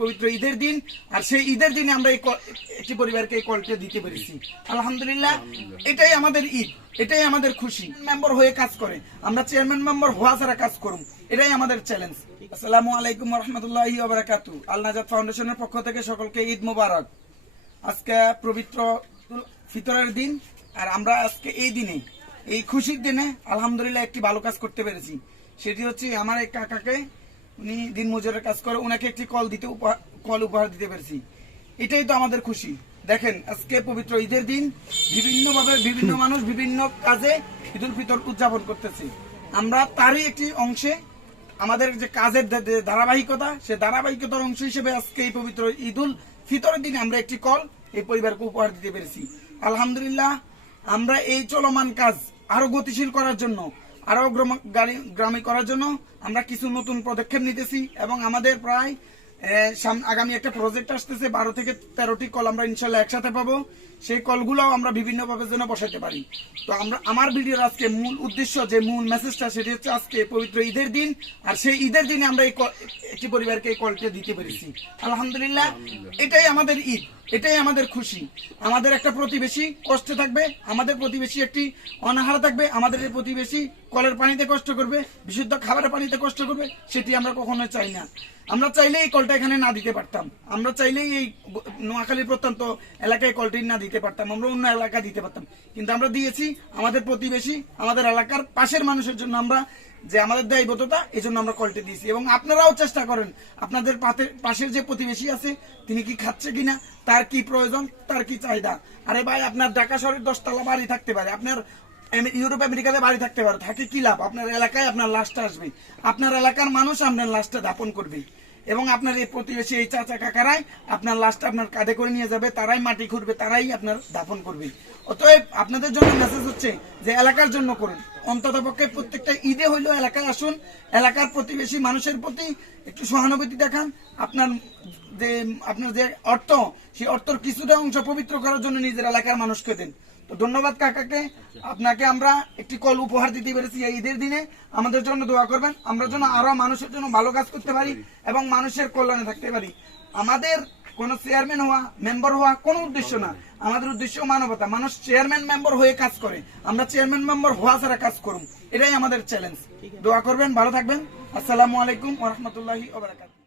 পবিত্র ঈদের দিন, আর সেই ঈদের দিনে আমরা একটি পরিবারকে এই কলটা দিতে পেরেছি। আলহামদুলিল্লাহ, এটাই আমাদের ঈদ, এটাই আমাদের খুশি। মেম্বার হয়ে কাজ করে, আমরা চেয়ারম্যান মেম্বার হওয়া ছাড়া কাজ করুন, এটাই আমাদের চ্যালেঞ্জ। আসসালামু আলাইকুম ওয়া রাহমাতুল্লাহি ওয়া বারাকাতুহু। আল নাজাত ফাউন্ডেশনের পক্ষ থেকে সকলকে ঈদ মোবারক। আজকে পবিত্র ফিতরের দিন, আর আমরা আজকে এই দিনে, এই খুশির দিনে আলহামদুলিল্লাহ একটি ভালো কাজ করতে পেরেছি। সেটি হচ্ছে আমার এক কাকাকে, উনি দিন মজুরের কাজ করে, ওনাকে একটি কল উপহার দিতে পেরেছি। এটাই তো আমাদের খুশি। দেখেন, আজকে পবিত্র ঈদের দিন, বিভিন্নভাবে বিভিন্ন মানুষ বিভিন্ন কাজে ঈদুল ফিতর উদযাপন করতেছে। আমরা তারই একটি অংশে, আমাদের যে কাজের ধারাবাহিকতা, সে ধারাবাহিকতার অংশ হিসেবে আজকে এই পবিত্র ঈদুল ফিতরের দিনে আমরা একটি কল এই পরিবারকে উপহার দিতে পেরেছি। আলহামদুলিল্লাহ, আমরা এই চলমান কাজ আরো গতিশীল করার জন্য, আরো গ্রামে করার জন্য আমরা কিছু নতুন পদক্ষেপ নিতেছি, এবং আমাদের প্রায় আগামী একটা প্রজেক্ট আসতেছে, 12 থেকে 13টি কল আমরা ইনশাল্লাহ একসাথে পাবো। সেই কলগুলো আমরা বিভিন্ন ভাবে যেন বসাতে পারি। তো আমার ভিডিওর আজকে মূল উদ্দেশ্য, যে মূল মেসেজটা, সেটি হচ্ছে আজকে পবিত্র ঈদের দিন, আর সেই ঈদের দিনে আমরা একটি পরিবারকে এই কলটা দিতে পেরেছি। আলহামদুলিল্লাহ, এটাই আমাদের ঈদ, এটাই আমাদের খুশি। আমাদের একটা প্রতিবেশী কষ্টে থাকবে, আমাদের প্রতিবেশী একটি অনাহারে থাকবে, আমাদের এই প্রতিবেশী কলের পানিতে কষ্ট করবে, বিশুদ্ধ খাবারের পানিতে কষ্ট করবে, সেটি আমরা কখনো চাই না। আমরা চাইলে এই কলটা এখানে না দিতে পারতাম, আমরা চাইলেই এই নোয়াখালী প্রত্যন্ত এলাকায় কলটি না দিতে পারতাম, আমরা অন্য এলাকা দিতে পারতাম, কিন্তু আমরা দিয়েছি আমাদের প্রতিবেশী, আমাদের এলাকার পাশের মানুষের জন্য। আমরা যে আমাদের দায়বদ্ধতা, এই জন্য আমরা কলটি দিয়েছি। এবং আপনারাও চেষ্টা করেন, আপনাদের পাশের যে প্রতিবেশী আছে, তিনি কি খাচ্ছে কিনা, তার কি প্রয়োজন, তার কি চাহিদা। আরে ভাই, আপনার ঢাকা শহরের 10 তলা বাড়ি থাকতে পারে, আপনার ইউরোপ আমেরিকাতে বাড়ি থাকতে পারে, থাকে কি লাভ? আপনার এলাকায় আপনার লাশটা আসবে, আপনার এলাকার মানুষ আপনার লাশটা দাপন করবে, এবং আপনার এই প্রতিবেশী, এই চাচা কাকারাই আপনার লাশটা আপনার কাঁধে করে নিয়ে যাবে, তারাই মাটি খুঁড়বে, তারাই আপনার দাফন করবে। অতএব আপনাদের জন্য মেসেজ হচ্ছে যে এলাকার জন্য করুন, অন্তত পক্ষে প্রত্যেকটা ঈদে হইলেও এলাকায় আসুন, এলাকার প্রতিবেশী মানুষের প্রতি একটু সহানুভূতি দেখান। আপনার যে অর্থ, সেই অর্থের কিছুটা অংশ পবিত্র করার জন্য নিজের এলাকার মানুষকে দেন। তো ধন্যবাদ কাকাকে, আপনাকে আমরা একটি কল উপহার দিতে পেরেছি এই ঈদের দিনে। আমাদের জন্য দোয়া করবেন, আমরা যেন আরো মানুষের জন্য ভালো কাজ করতে পারি এবং মানুষের কল্যাণে থাকতে পারি। আমাদের কোন চেয়ারম্যান হওয়া, মেম্বার হওয়া কোনো উদ্দেশ্য না, আমাদের উদ্দেশ্য মানবতা। মানুষ চেয়ারম্যান মেম্বার হয়ে কাজ করে, আমরা চেয়ারম্যান মেম্বার হওয়া ছাড়া কাজ করুন, এটাই আমাদের চ্যালেঞ্জ। দোয়া করবেন, ভালো থাকবেন। আসসালামু আলাইকুম ওয়া রাহমাতুল্লাহি ওয়া বারাকাতুহু।